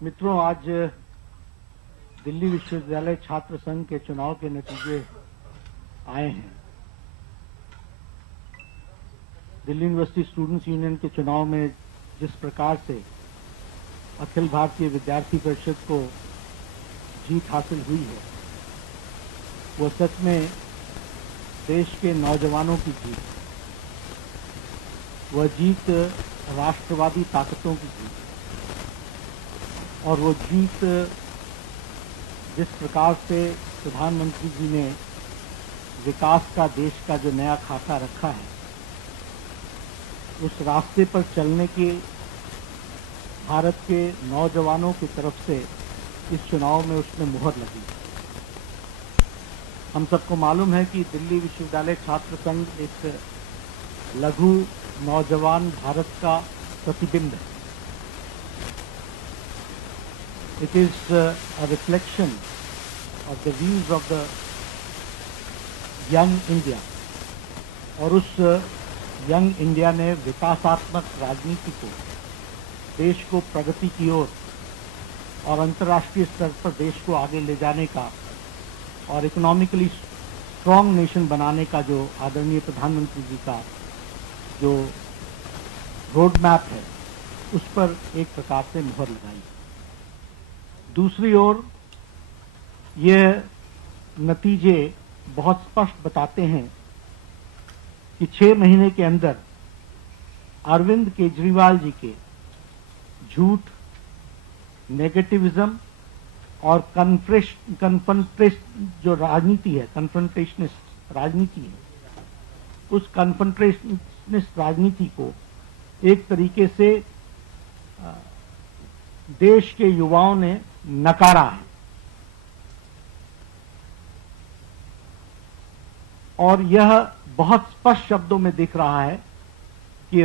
मित्रों, आज दिल्ली विश्वविद्यालय छात्र संघ के चुनाव के नतीजे आए हैं। दिल्ली यूनिवर्सिटी स्टूडेंट्स यूनियन के चुनाव में जिस प्रकार से अखिल भारतीय विद्यार्थी परिषद को जीत हासिल हुई है, वो सच में देश के नौजवानों की जीत, वह जीत राष्ट्रवादी ताकतों की जीत, और वो जीत जिस प्रकार से प्रधानमंत्री जी ने विकास का, देश का जो नया खाका रखा है, उस रास्ते पर चलने के भारत के नौजवानों की तरफ से इस चुनाव में उसमें मुहर लगी। हम सबको मालूम है कि दिल्ली विश्वविद्यालय छात्र संघ एक लघु नौजवान भारत का प्रतिबिंब है। It is a reflection of the views of the young India, और उस यंग इंडिया ने विकासात्मक राजनीति को, देश को प्रगति की ओर और अंतर्राष्ट्रीय स्तर पर देश को आगे ले जाने का और इकोनॉमिकली स्ट्रांग नेशन बनाने का जो आदरणीय प्रधानमंत्री जी का जो रोड मैप है, उस पर एक प्रकार से मुहर लगाई। दूसरी ओर यह नतीजे बहुत स्पष्ट बताते हैं कि 6 महीने के अंदर अरविंद केजरीवाल जी के झूठ, नेगेटिविज्म और जो राजनीति है, कन्फ्रंटेशनिस्ट राजनीति है, उस कन्फ्रंटेशनिस्ट राजनीति को एक तरीके से देश के युवाओं ने नकारा है। और यह बहुत स्पष्ट शब्दों में दिख रहा है कि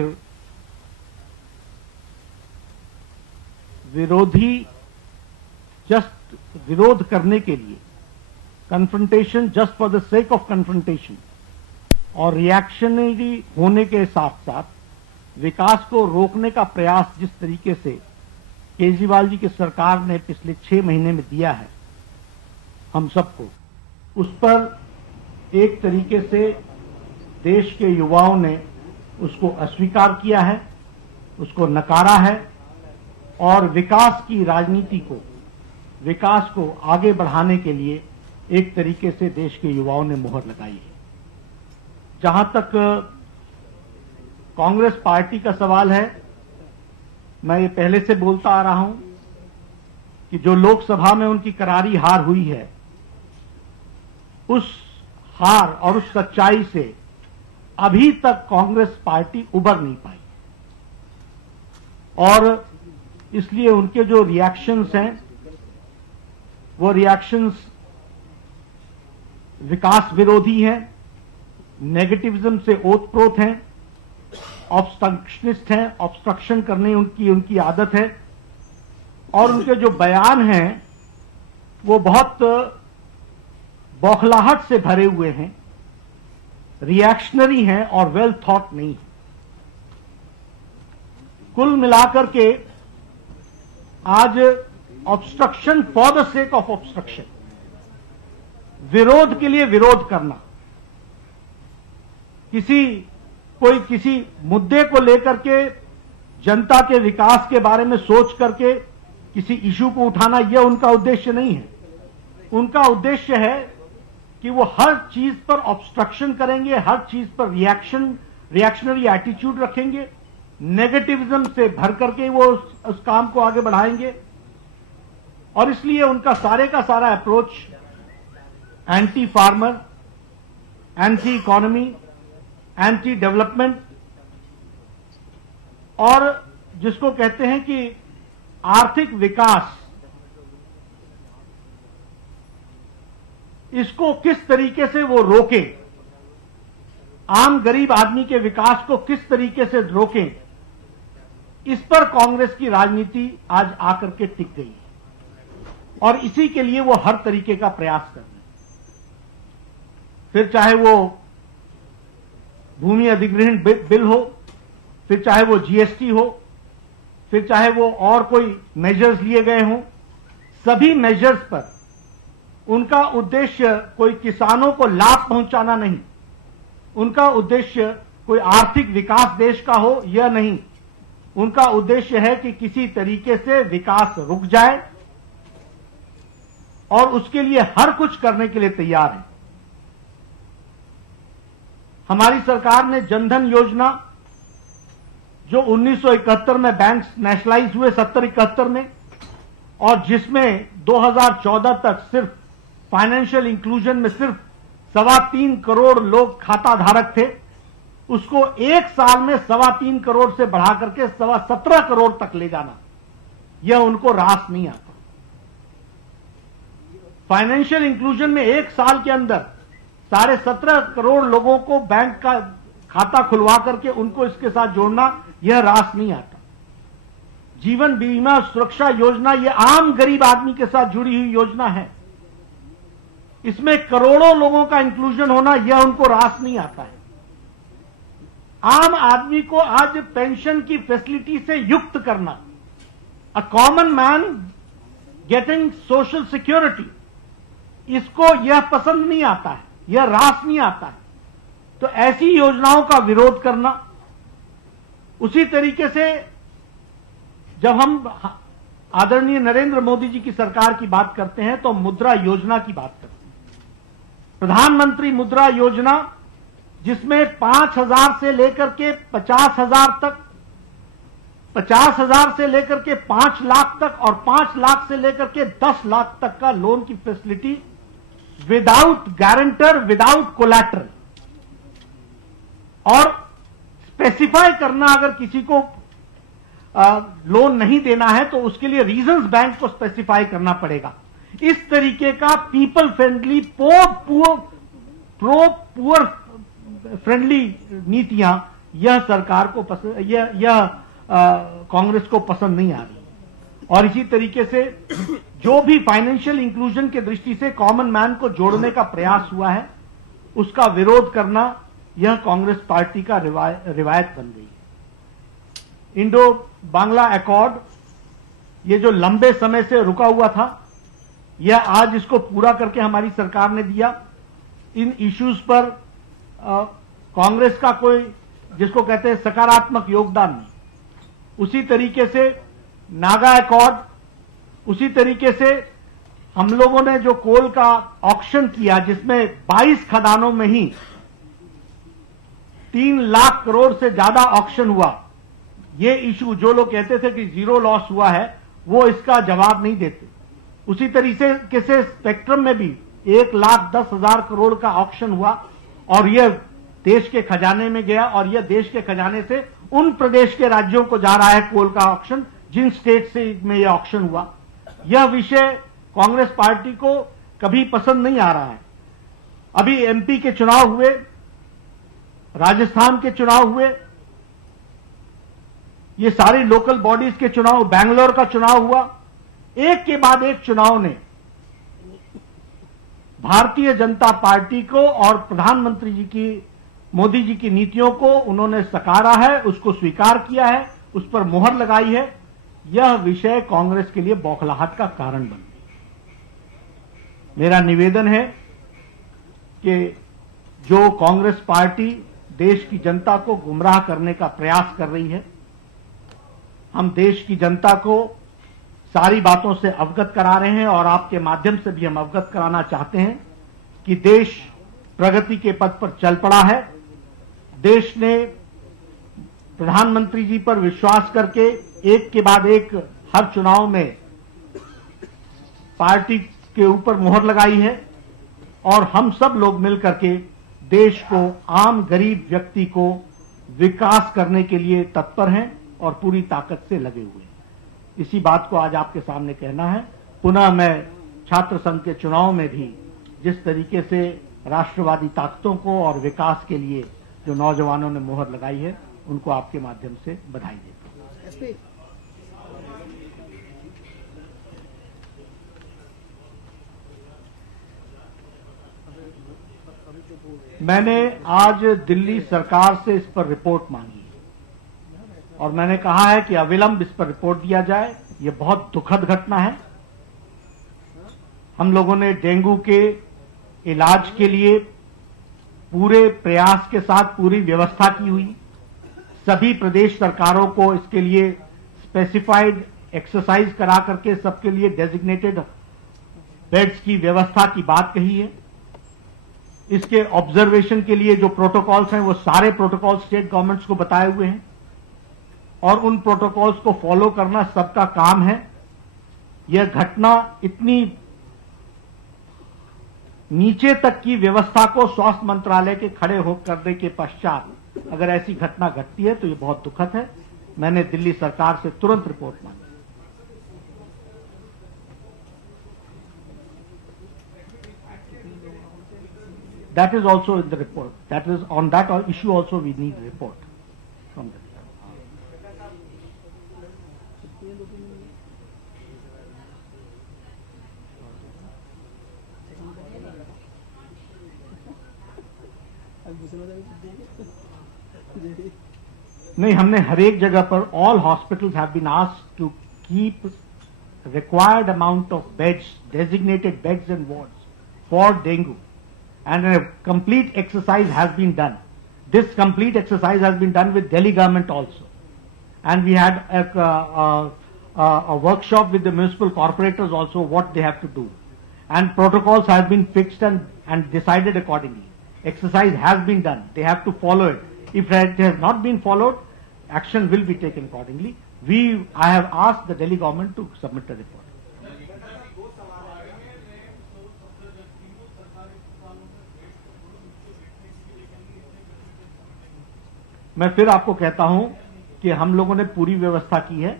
विरोधी जस्ट विरोध करने के लिए, confrontation just for the sake of confrontation और रिएक्शनरी होने के साथ साथ विकास को रोकने का प्रयास जिस तरीके से केजरीवाल जी की सरकार ने पिछले 6 महीने में दिया है हम सबको, उस पर एक तरीके से देश के युवाओं ने उसको अस्वीकार किया है, उसको नकारा है, और विकास की राजनीति को, विकास को आगे बढ़ाने के लिए एक तरीके से देश के युवाओं ने मुहर लगाई है। जहां तक कांग्रेस पार्टी का सवाल है, मैं ये पहले से बोलता आ रहा हूं कि जो लोकसभा में उनकी करारी हार हुई है, उस हार और उस सच्चाई से अभी तक कांग्रेस पार्टी उबर नहीं पाई, और इसलिए उनके जो रिएक्शंस हैं, वो रिएक्शंस विकास विरोधी हैं, नेगेटिविज्म से ओतप्रोत हैं, ऑब्स्ट्रक्शनिस्ट हैं, ऑब्स्ट्रक्शन करने उनकी आदत है, और उनके जो बयान हैं वो बहुत बौखलाहट से भरे हुए हैं, रिएक्शनरी हैं और वेल थॉट नहीं है। कुल मिलाकर के आज obstruction for the sake of obstruction, विरोध के लिए विरोध करना, किसी मुद्दे को लेकर के जनता के विकास के बारे में सोच करके किसी इशू को उठाना, यह उनका उद्देश्य नहीं है। उनका उद्देश्य है कि वो हर चीज पर ऑब्स्ट्रक्शन करेंगे, हर चीज पर रिएक्शनरी एटीट्यूड रखेंगे, नेगेटिविज्म से भर करके वो उस काम को आगे बढ़ाएंगे, और इसलिए उनका सारे का सारा approach anti farmer, anti economy, anti development, और जिसको कहते हैं कि आर्थिक विकास, इसको किस तरीके से वो रोके, आम गरीब आदमी के विकास को किस तरीके से रोकें, इस पर कांग्रेस की राजनीति आज आकर के टिक गई है, और इसी के लिए वो हर तरीके का प्रयास कर रहे हैं। फिर चाहे वो भूमि अधिग्रहण बिल हो, फिर चाहे वो जीएसटी हो, फिर चाहे वो और कोई मेजर्स लिए गए हों, सभी मेजर्स पर उनका उद्देश्य कोई किसानों को लाभ पहुंचाना नहीं, उनका उद्देश्य कोई आर्थिक विकास देश का हो यह नहीं, उनका उद्देश्य है कि किसी तरीके से विकास रुक जाए और उसके लिए हर कुछ करने के लिए तैयार है। हमारी सरकार ने जनधन योजना, जो 1971 में बैंक नेशनलाइज हुए 70-71 में, और जिसमें 2014 तक सिर्फ फाइनेंशियल इंक्लूजन में सिर्फ 3.25 करोड़ लोग खाता धारक थे, उसको एक साल में 3.25 करोड़ से बढ़ा करके 17.25 करोड़ तक ले जाना, यह उनको रास नहीं आता। फाइनेंशियल इंक्लूजन में एक साल के अंदर 17.5 करोड़ लोगों को बैंक का खाता खुलवा करके उनको इसके साथ जोड़ना, यह रास नहीं आता। जीवन बीमा सुरक्षा योजना यह आम गरीब आदमी के साथ जुड़ी हुई योजना है, इसमें करोड़ों लोगों का इंक्लूजन होना, यह उनको रास नहीं आता है। आम आदमी को आज पेंशन की फैसिलिटी से युक्त करना, a common man getting social security, इसको यह पसंद नहीं आता है, यह रास नहीं आता है। तो ऐसी योजनाओं का विरोध करना, उसी तरीके से जब हम आदरणीय नरेंद्र मोदी जी की सरकार की बात करते हैं तो मुद्रा योजना की बात करते हैं। प्रधानमंत्री मुद्रा योजना, जिसमें 5,000 से लेकर के 50,000 तक, 50,000 से लेकर के 5 लाख तक और 5 लाख से लेकर के 10 लाख तक का लोन की facility without guarantor, without collateral, और स्पेसिफाई करना, अगर किसी को लोन नहीं देना है तो उसके लिए रीजंस बैंक को स्पेसिफाई करना पड़ेगा। इस तरीके का people friendly, pro poor friendly नीतियां यह सरकार को पसंद, यह कांग्रेस को पसंद नहीं आ रही। और इसी तरीके से जो भी फाइनेंशियल इंक्लूजन के दृष्टि से कॉमन मैन को जोड़ने का प्रयास हुआ है, उसका विरोध करना, यह कांग्रेस पार्टी का रिवायत बन गई है। इंडो बांग्ला अकॉर्ड, ये जो लंबे समय से रुका हुआ था, यह आज इसको पूरा करके हमारी सरकार ने दिया। इन इश्यूज पर कांग्रेस का कोई, जिसको कहते हैं, सकारात्मक योगदान नहीं। उसी तरीके से नागा अकॉर्ड, उसी तरीके से हम लोगों ने जो कोल का ऑक्शन किया, जिसमें 22 खदानों में ही 3 लाख करोड़ से ज्यादा ऑक्शन हुआ, ये इशू जो लोग कहते थे कि जीरो लॉस हुआ है, वो इसका जवाब नहीं देते। उसी तरीके से स्पेक्ट्रम में भी 1,10,000 करोड़ का ऑक्शन हुआ और यह देश के खजाने में गया, और यह देश के खजाने से उन प्रदेश के राज्यों को जा रहा है कोल का ऑक्शन जिन स्टेट से में यह ऑक्शन हुआ। यह विषय कांग्रेस पार्टी को कभी पसंद नहीं आ रहा है। अभी एमपी के चुनाव हुए, राजस्थान के चुनाव हुए, ये सारी लोकल बॉडीज के चुनाव, बैंगलोर का चुनाव हुआ, एक के बाद एक चुनाव ने भारतीय जनता पार्टी को और प्रधानमंत्री जी की, मोदी जी की नीतियों को उन्होंने सकारा है, उसको स्वीकार किया है, उस पर मोहर लगाई है। यह विषय कांग्रेस के लिए बौखलाहट का कारण बन गया। मेरा निवेदन है कि जो कांग्रेस पार्टी देश की जनता को गुमराह करने का प्रयास कर रही है, हम देश की जनता को सारी बातों से अवगत करा रहे हैं और आपके माध्यम से भी हम अवगत कराना चाहते हैं कि देश प्रगति के पथ पर चल पड़ा है। देश ने प्रधानमंत्री जी पर विश्वास करके एक के बाद एक हर चुनाव में पार्टी के ऊपर मोहर लगाई है, और हम सब लोग मिलकर के देश को, आम गरीब व्यक्ति को विकास करने के लिए तत्पर हैं और पूरी ताकत से लगे हुए हैं। इसी बात को आज आपके सामने कहना है। पुनः मैं छात्र संघ के चुनाव में भी जिस तरीके से राष्ट्रवादी ताकतों को और विकास के लिए जो नौजवानों ने मोहर लगाई है, उनको आपके माध्यम से बधाई देता हूं। मैंने आज दिल्ली सरकार से इस पर रिपोर्ट मांगी है। और मैंने कहा है कि अविलंब इस पर रिपोर्ट दिया जाए। ये बहुत दुखद घटना है। हम लोगों ने डेंगू के इलाज के लिए पूरे प्रयास के साथ पूरी व्यवस्था की हुई। सभी प्रदेश सरकारों को इसके लिए स्पेसिफाइड एक्सरसाइज करा करके सबके लिए डेजिग्नेटेड बेड्स की व्यवस्था की बात कही है। इसके ऑब्जर्वेशन के लिए जो प्रोटोकॉल्स हैं वो सारे प्रोटोकॉल स्टेट गवर्नमेंट्स को बताए हुए हैं और उन प्रोटोकॉल्स को फॉलो करना सबका काम है। यह घटना इतनी नीचे तक की व्यवस्था को स्वास्थ्य मंत्रालय के खड़े हो करने के पश्चात अगर ऐसी घटना घटती है तो ये बहुत दुखद है। मैंने दिल्ली सरकार से तुरंत रिपोर्ट मांगी। That is also in the report. That is on that issue also we need report from the. नहीं, हमने हर एक जगह पर all hospitals have been asked to keep required amount of beds, designated beds and wards for dengue. And a complete exercise has been done. This complete exercise has been done with Delhi government also. And we had a workshop with the municipal corporators also what they have to do. And protocols have been fixed and decided accordingly. Exercise has been done. They have to follow it. If it has not been followed, action will be taken accordingly. I have asked the Delhi government to submit a report. मैं फिर आपको कहता हूं कि हम लोगों ने पूरी व्यवस्था की है।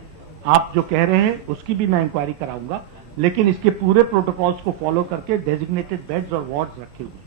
आप जो कह रहे हैं उसकी भी मैं इंक्वायरी कराऊंगा, लेकिन इसके पूरे प्रोटोकॉल्स को फॉलो करके डेजिग्नेटेड बेड्स और वार्ड्स रखे हुए हैं।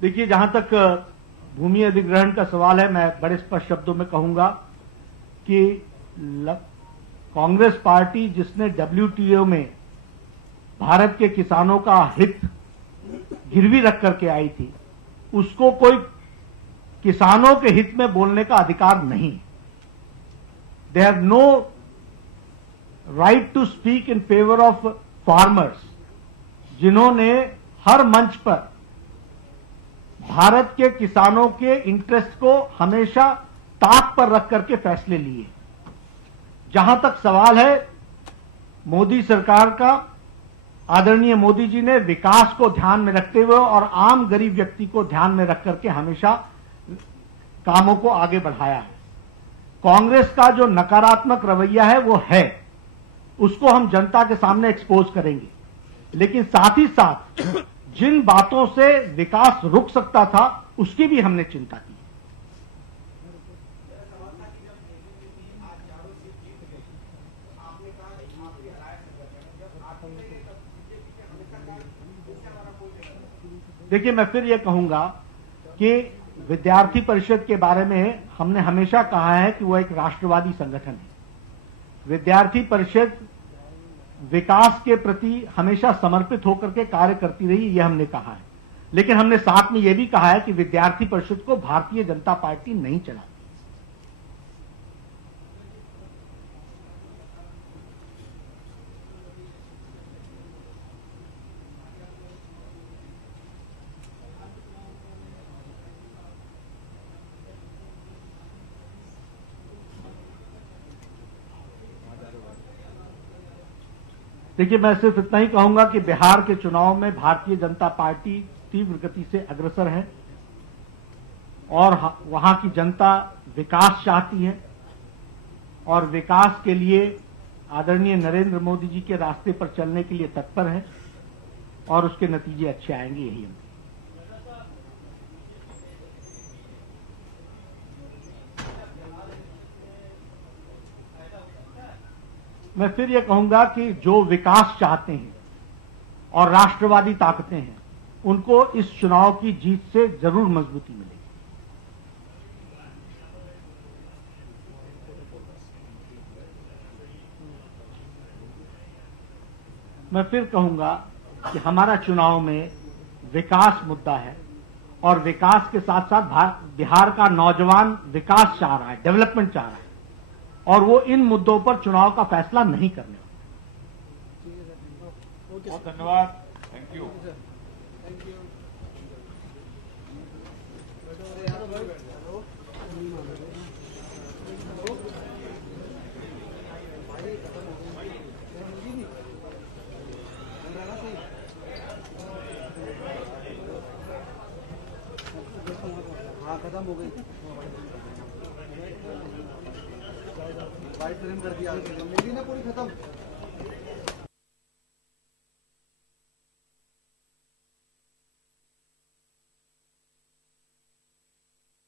देखिए, जहां तक भूमि अधिग्रहण का सवाल है, मैं बड़े स्पष्ट शब्दों में कहूंगा कि कांग्रेस पार्टी जिसने WTO में भारत के किसानों का हित गिरवी रख करके आई थी, उसको कोई किसानों के हित में बोलने का अधिकार नहीं। They have no right to speak in favour of farmers, जिन्होंने हर मंच पर भारत के किसानों के इंटरेस्ट को हमेशा ताक पर रख करके फैसले लिए। जहां तक सवाल है मोदी सरकार का, आदरणीय मोदी जी ने विकास को ध्यान में रखते हुए और आम गरीब व्यक्ति को ध्यान में रख करके हमेशा कामों को आगे बढ़ाया है। कांग्रेस का जो नकारात्मक रवैया है वो है, उसको हम जनता के सामने एक्सपोज करेंगे, लेकिन साथ ही साथ जिन बातों से विकास रुक सकता था उसकी भी हमने चिंता की। देखिए, मैं फिर यह कहूंगा कि विद्यार्थी परिषद के बारे में हमने हमेशा कहा है कि वो एक राष्ट्रवादी संगठन है। विद्यार्थी परिषद विकास के प्रति हमेशा समर्पित होकर के कार्य करती रही, यह हमने कहा है, लेकिन हमने साथ में यह भी कहा है कि विद्यार्थी परिषद को भारतीय जनता पार्टी नहीं चलाती। देखिए, मैं सिर्फ इतना ही कहूंगा कि बिहार के चुनाव में भारतीय जनता पार्टी तीव्र गति से अग्रसर है और वहां की जनता विकास चाहती है और विकास के लिए आदरणीय नरेंद्र मोदी जी के रास्ते पर चलने के लिए तत्पर है और उसके नतीजे अच्छे आएंगे, यही हम। मैं फिर यह कहूंगा कि जो विकास चाहते हैं और राष्ट्रवादी ताकतें हैं, उनको इस चुनाव की जीत से जरूर मजबूती मिलेगी। मैं फिर कहूंगा कि हमारा चुनाव में विकास मुद्दा है और विकास के साथ साथ बिहार का नौजवान विकास चाह रहा है, डेवलपमेंट चाह रहा है, और वो इन मुद्दों पर चुनाव का फैसला नहीं करने वाला। बहुत धन्यवाद, थैंक यू। हाँ खत्म हो गई, वाइट फ्रेम कर दिया, मेरी ना पूरी खत्म।